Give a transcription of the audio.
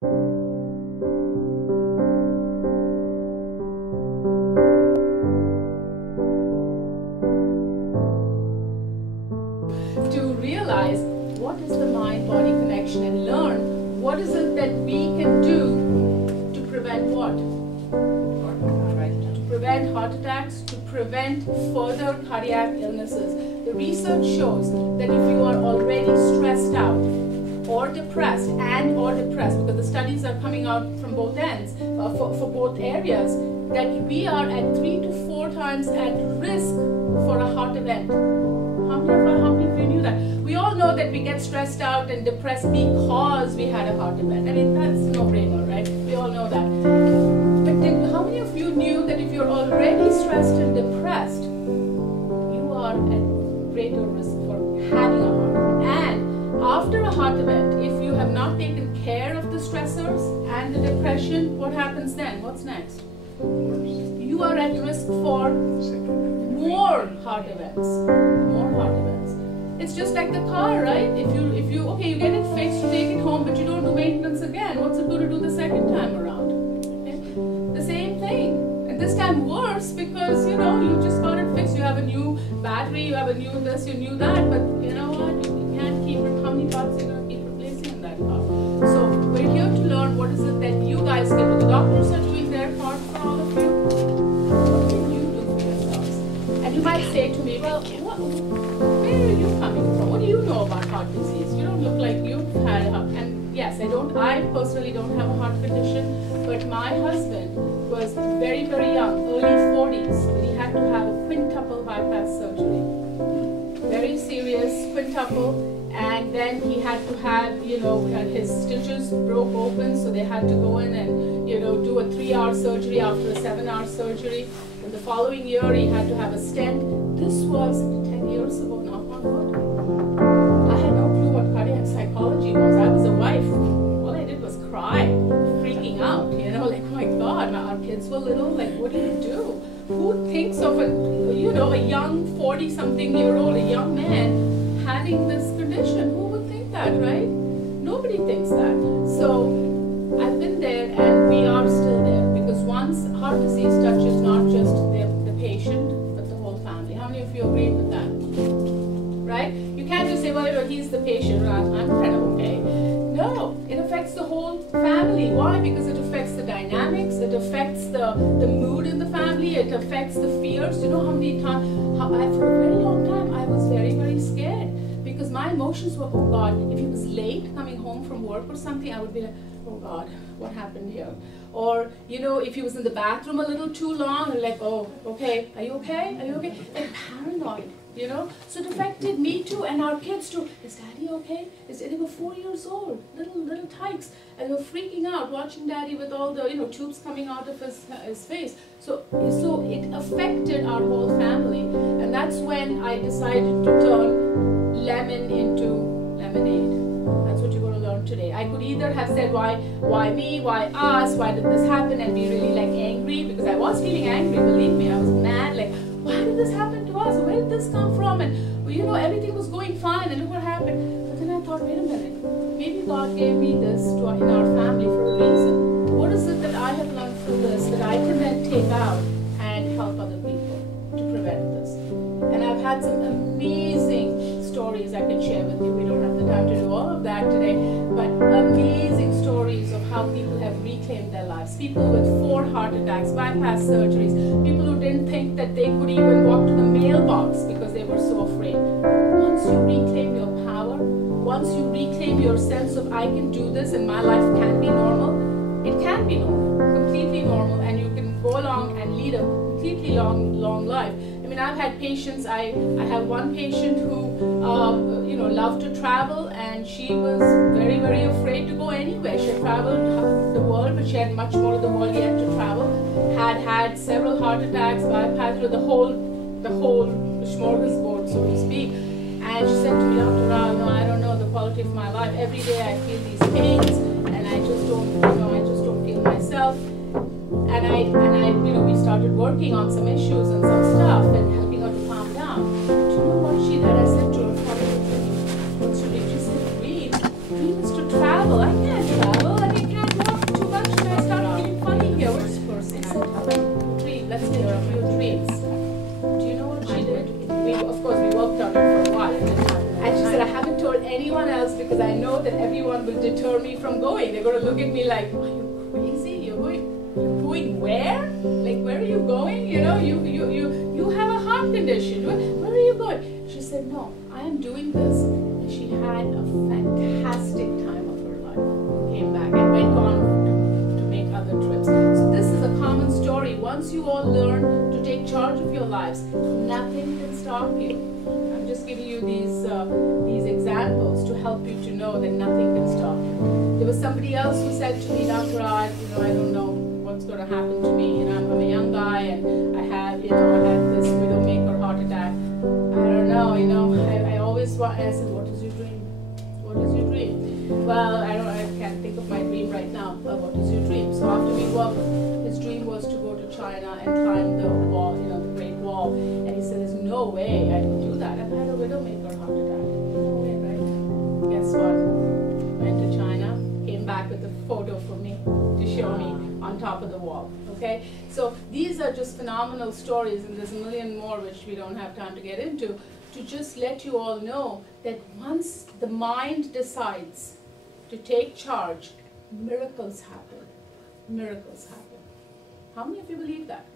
To realize what is the mind-body connection and learn what is it that we can do to prevent what? To prevent heart attacks, to prevent further cardiac illnesses. The research shows that if you are already stressed out or depressed because the studies are coming out from both ends, for both areas, that we are at 3 to 4 times at risk for a heart event. How many of you knew that? We all know that we get stressed out and depressed because we had a heart event. I mean, that's no-brainer, right? We all know that. But then how many of you knew that if you're already stressed and depressed, you are at greater risk for having a heart event? And after a heart event, if you have not taken care of the stressors and the depression, what happens then? What's next? You are at risk for more heart events. More heart events. It's just like the car, right? If you okay, you get it fixed, you take it home, but you don't do maintenance again. What's it good to do the second time around? Okay? The same thing. And this time worse because you just got it fixed. You have a new battery, you have a new this, you knew that, but you know what? You can't keep it. How many parts you're gonna keep replacing in that car? So we're here to learn what is it that you guys can do. The doctors are doing their part for all of you. What can you do for yourselves? And you might say to me, well, where are you coming from? What do you know about heart disease? You don't look like you've had a heart. And yes, I personally don't have a heart condition, but my husband was very, very young, early 40s, when he had to have a quintuple bypass surgery. Very serious quintuple. And then he had to have, his stitches broke open, so they had to go in and, do a 3-hour surgery after a 7-hour surgery. And the following year, he had to have a stent. This was 10 years ago, knock on wood. I had no clue what cardiac psychology was. I was a wife. All I did was cry, freaking out, like, oh my God, our kids were little, like, what do you do? Who thinks of a young 40-something-year-old, a young man having this condition? Who would think that, right? Nobody thinks that. So I've been there and we are still there because once heart disease touches not just the patient but the whole family. How many of you agree with that? Right? You can't just say, well, he's the patient, I'm kind of okay. No, it affects the whole family. Why? Because it affects the dynamics, it affects the mood in the family, it affects the fears. You know how many times, for a very long time, I was very, very scared because my emotions were, oh God, if he was late coming home from work or something, I would be like, oh God, what happened here? Or, if he was in the bathroom a little too long, I'm like, oh, okay, are you okay? Are you okay? Like paranoid. So it affected me too and our kids too. Is Daddy okay? They were 4 years old, little tykes, and were freaking out watching Daddy with all the tubes coming out of his face. So it affected our whole family, and that's when I decided to turn lemon into lemonade. That's what you're going to learn today. I could either have said why me, why us, why did this happen, and be really like angry because I was feeling angry. Believe me, I was mad. Like, why did this happen to us? Where did this come from? And everything was going fine, and look what happened. But then I thought, wait a minute, maybe God gave me this in our family for a reason. What is it that I have learned from this that I can then take out and help other people to prevent this? And I've had some amazing stories I can share with you. We don't have the time to do all of that today, but amazing stories of how people have reclaimed their lives. People with 4 heart attacks, bypass surgeries, people who didn't think that they could even walk to the mailbox because they were so afraid. Once you reclaim your power, once you reclaim your sense of I can do this and my life can be normal, it can be normal, completely normal, and you can go along and lead a completely long life. I mean, I've had patients, I have one patient who loved to travel, and she was very, very afraid to go anywhere. She had traveled the world, but she had much more of the world yet to travel, had several heart attacks, bypass, the whole smorgasbord, so to speak. And she said to me, Dr. Rao, no, I don't know the quality of my life. Every day I feel these pains, and I just don't feel myself. And we started working on some issues and some stuff and helping her to calm down. Do you know what she did? I said to her, what should you just dream? Dream is to travel. I can't travel. I can't I'm going. They're going to look at me like, are you crazy? You're going where? Like, where are you going? You know, you have a heart condition. Where are you going? She said, no, I am doing this. And she had a fantastic time of her life. Came back and went on to make other trips. So this is a common story. Once you all learn to take charge of your lives, nothing can stop you. I'm just giving you these examples to help you to know that nothing can stop you. There was somebody else who said to me, Dr. Raj, I don't know what's going to happen to me. I'm a young guy and I had this widowmaker heart attack. I don't know, I always want. I said, what is your dream? What is your dream? Well, I can't think of my dream right now. Well, what is your dream? So after we worked, his dream was to go to China and climb the wall, the Great Wall. And he said, there's no way I can do that. I've had a widowmaker heart attack. No way, right? Guess what? Went to China, came back with a photo for me to show me on top of the wall. Okay? So these are just phenomenal stories, and there's a million more which we don't have time to get into, to just let you all know that once the mind decides to take charge, miracles happen. Miracles happen. How many of you believe that?